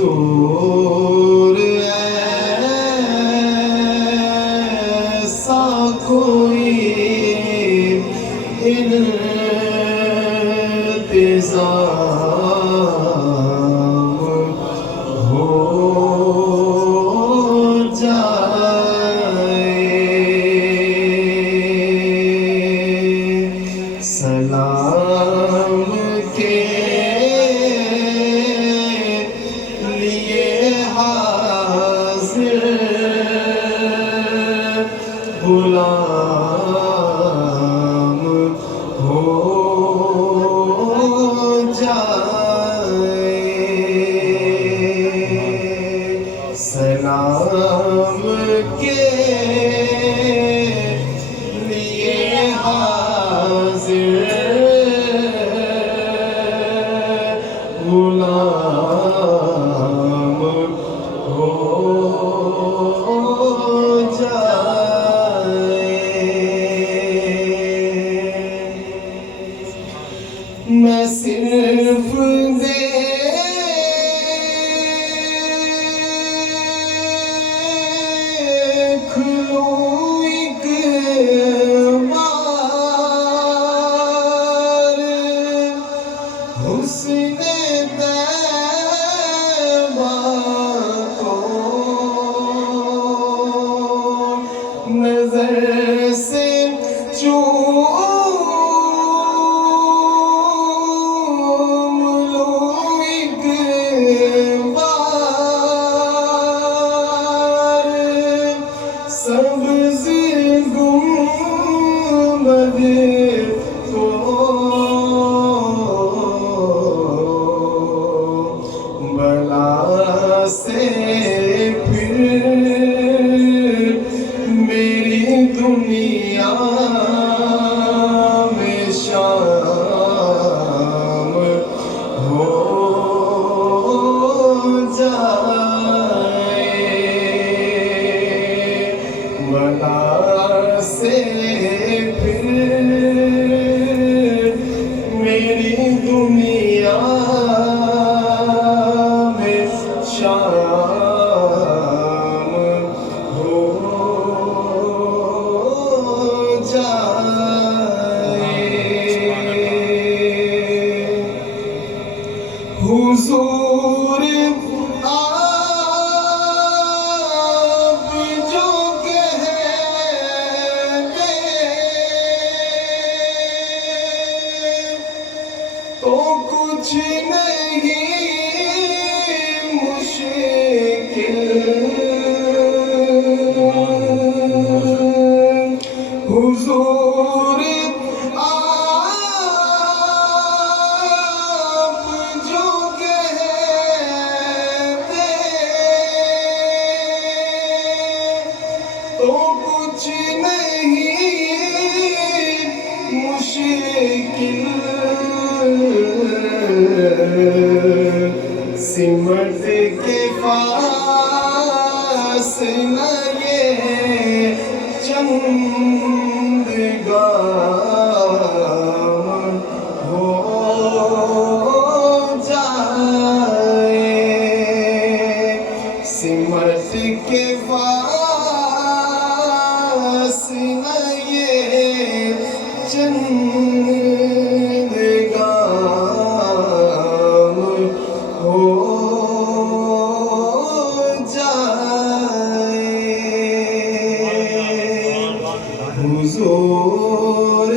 حضور ایسا کوئی انتظام ہو جائے سلام کے لیے حاضر غلام ہو جائے سلام کے لیے حاضر غلام ہو جائے میں صرف دیکھ لوں ایک بار حسن طیبہ کو نظر سے چوم لوں ایک بار سبز گنبد کو بلا سے پھر میری دنیا میں شام ہو جائے بلا سے پھر میری دنیا میں شام ہو جائے حضور آپ جو کہتے تو کچھ نہیں مشکل حضور آپ جو کہتے تو کچھ نہیں مشکل سمٹ کے پاس نہ یہ چند گام ہو جائے سمٹ کے پاس نہ یہ چند گام ہو جائے حضور